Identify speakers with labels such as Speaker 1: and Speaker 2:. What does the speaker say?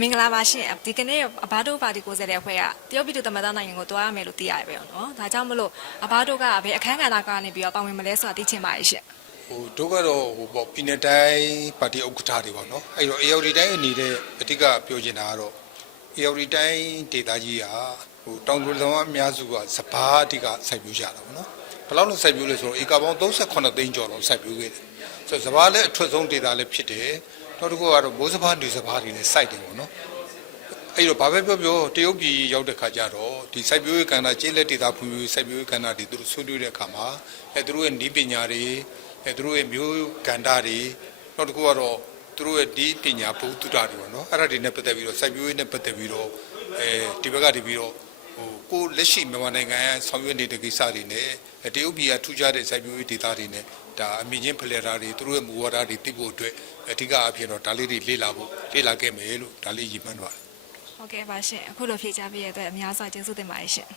Speaker 1: မင်္ဂလာပါရှင်ဒီကနေ့အဘာတို့ပါတီကိုယ်စားလှယ်အဖွဲ့ကတရုတ်ပြည်သူ့သမ္မတနိုင်ငံကိုတွားရမယ်လို့သိရတယ်ပဲနော်ဒါကြောင့်မလို့အဘာတို့ကဘယ်အခန်းကဏ္ဍကနေပြီးတော့ပါဝင်မလဲဆိုတာသိချင်ပါတယ်ရှင်
Speaker 2: ဟိုတို့ကတော့ဟိုပေါ့ပြည်နယ်တိုင်းပါတီဥက္ကဋ္ဌတွေပေါ့နော်အဲ့တော့ AOD တိုင်းအနေနဲ့အတိကပြောချင်တာကတော့ AOD တိုင်းဒေသကြီးကဟိုတောင်သူလောအများစုကစပားအတိကစိုက်ပျိုးကြတာပေါ့နော်ဘယ်လောက်လို့စိုက်ပျိုးလဲဆိုတော့ဧကပေါင်း38သိန်းကျော်လောက်စိုက်ပျိုးခဲ့တယ်ဆိုတော့စပားလည်းအထွတ်ဆုံးဒေသလည်းဖြစ်တယ် နောက်တစ်ခုကတော့မိုးစပားနေစပားတွေလည်းစိုက်တယ်ပေါ့နော်အဲ့တော့ဘာပဲပြောပြောတရုတ်ပြည်ရောက်တဲ့ခါကျတော့ဒီစိုက်ပျိုးရေးကဏ္ဍကျေးလက်ဒေသဖွံ့ဖြိုးရေးစိုက်ပျိုးရေးကဏ္ဍတွေသူတို့ဆွေးနွေးတဲ့အခါမှာအဲသူတို့ရဲ့ဤပညာတွေအဲသူတို့ရဲ့မျိုးကဏ္ဍတွေနောက်တစ်ခုကတော့သူတို့ရဲ့ဒီပညာဘုသူတ္တတွေပေါ့နော်အဲ့ဒါတွေနဲ့ပတ်သက်ပြီးတော့စိုက်ပျိုးရေးနဲ့ပတ်သက်ပြီးတော့အဲဒီဘက်ကနေပြီးတော့ ဟိုကိုလက်ရှိမြန်မာနိုင်ငံရဲ့ဆောင်ရွက်နေတဲ့ကိစ္စတွေနဲ့အဲတရုတ်ပြည်ကထူးခြားတဲ့စိုက်ပျိုးရေးဒေသတွေနဲ့ဒါအမြင့်ချင်းဖလှယ်တာတွေသူတို့ရဲ့မူဝါဒတွေသိဖို့အတွက်အဓိကအဖြစ်တော့ဒါလေးတွေလေ့လာဖို့လေ့လာခဲ့မယ်လို့ဒါလေးရည်မှန်းပါတယ်
Speaker 1: ဟုတ်ကဲ့ပါရှင်အခုလိုဖြေချပေးရတဲ့အတွက်အများစွာကျေးဇူးတင်ပါတယ်ရှင်